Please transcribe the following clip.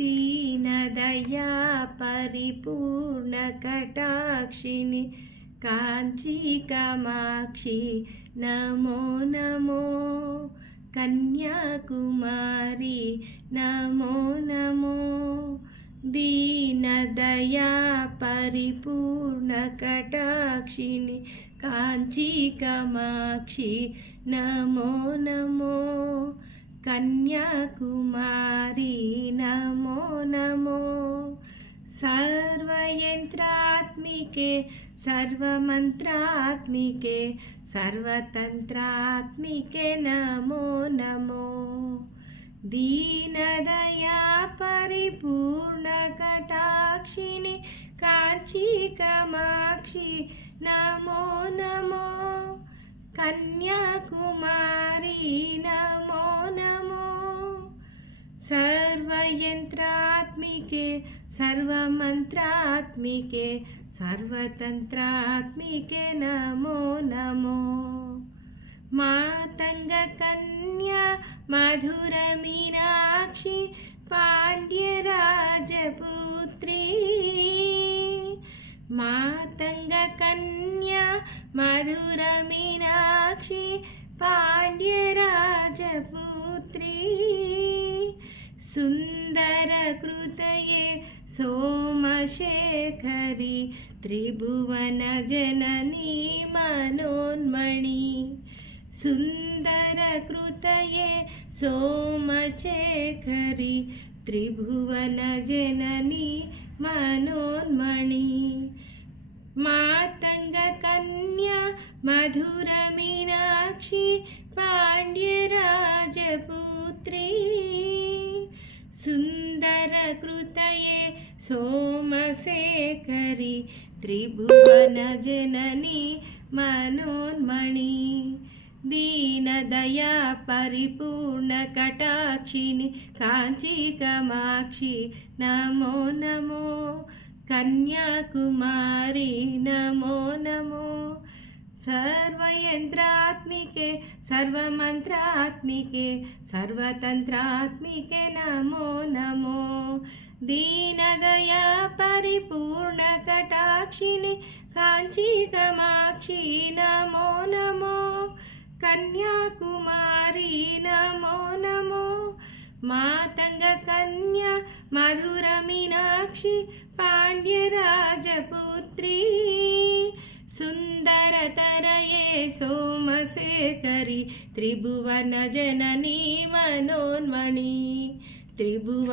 दीनदया परिपूर्ण कटाक्षिणि कांची कामाक्षि नमो नमो कन्याकुमारी नमो नमो दीनदया परिपूर्ण कटाक्षिणि कांची कामाक्षि नमो नमो कन्याकुमारी नमो नमो सर्वयंत्रात्मिके सर्वमंत्रात्मिके सर्वतंत्रात्मिके नमो नमो दीनदया परिपूर्ण कटाक्षिणि कांची कामाक्षि नमो नमो कन्याकुमारी नमो नमो सर्वयंत्रात्मिके सर्वमंत्रात्मिके सर्वतंत्रात्मिके नमो नमो मातंग कन्या मधुर मीनाक्षी पांड्य राजपुत्री मातंग कन्या मधुर मीनाक्षी पांड्य राजपुत्री सुंदर कृतये सोमशेखरी त्रिभुवन जननी मनोन्मणि सुंदर कृतये सोमशेखरी त्रिभुवन जननी मनोन्मणि मातंग कन्या मधुर मीनाक्षी पांड्य राजपुत्री सुंदर कृतये सोमशेखरी त्रिभुवन जननी मनोन्मणि दीनदया परिपूर्ण कटाक्षिणि कांची कामाक्षि नमो नमो कन्याकुमारी नमो नमो सर्वयंत्रात्मिके सर्वमंत्रात्मिके सर्वतंत्रात्मिके नमो नमो दीनदया परिपूर्ण कटाक्षिणि कांची कामाक्षि नमो नमो कन्याकुमारी नमो नमो मातंग कन्या मधुर मीनाक्षी पांड्य राजपुत्री सुंदर तरये सोमशेखरी त्रिभुवन जननी मनोन्मणि त्रिभुवन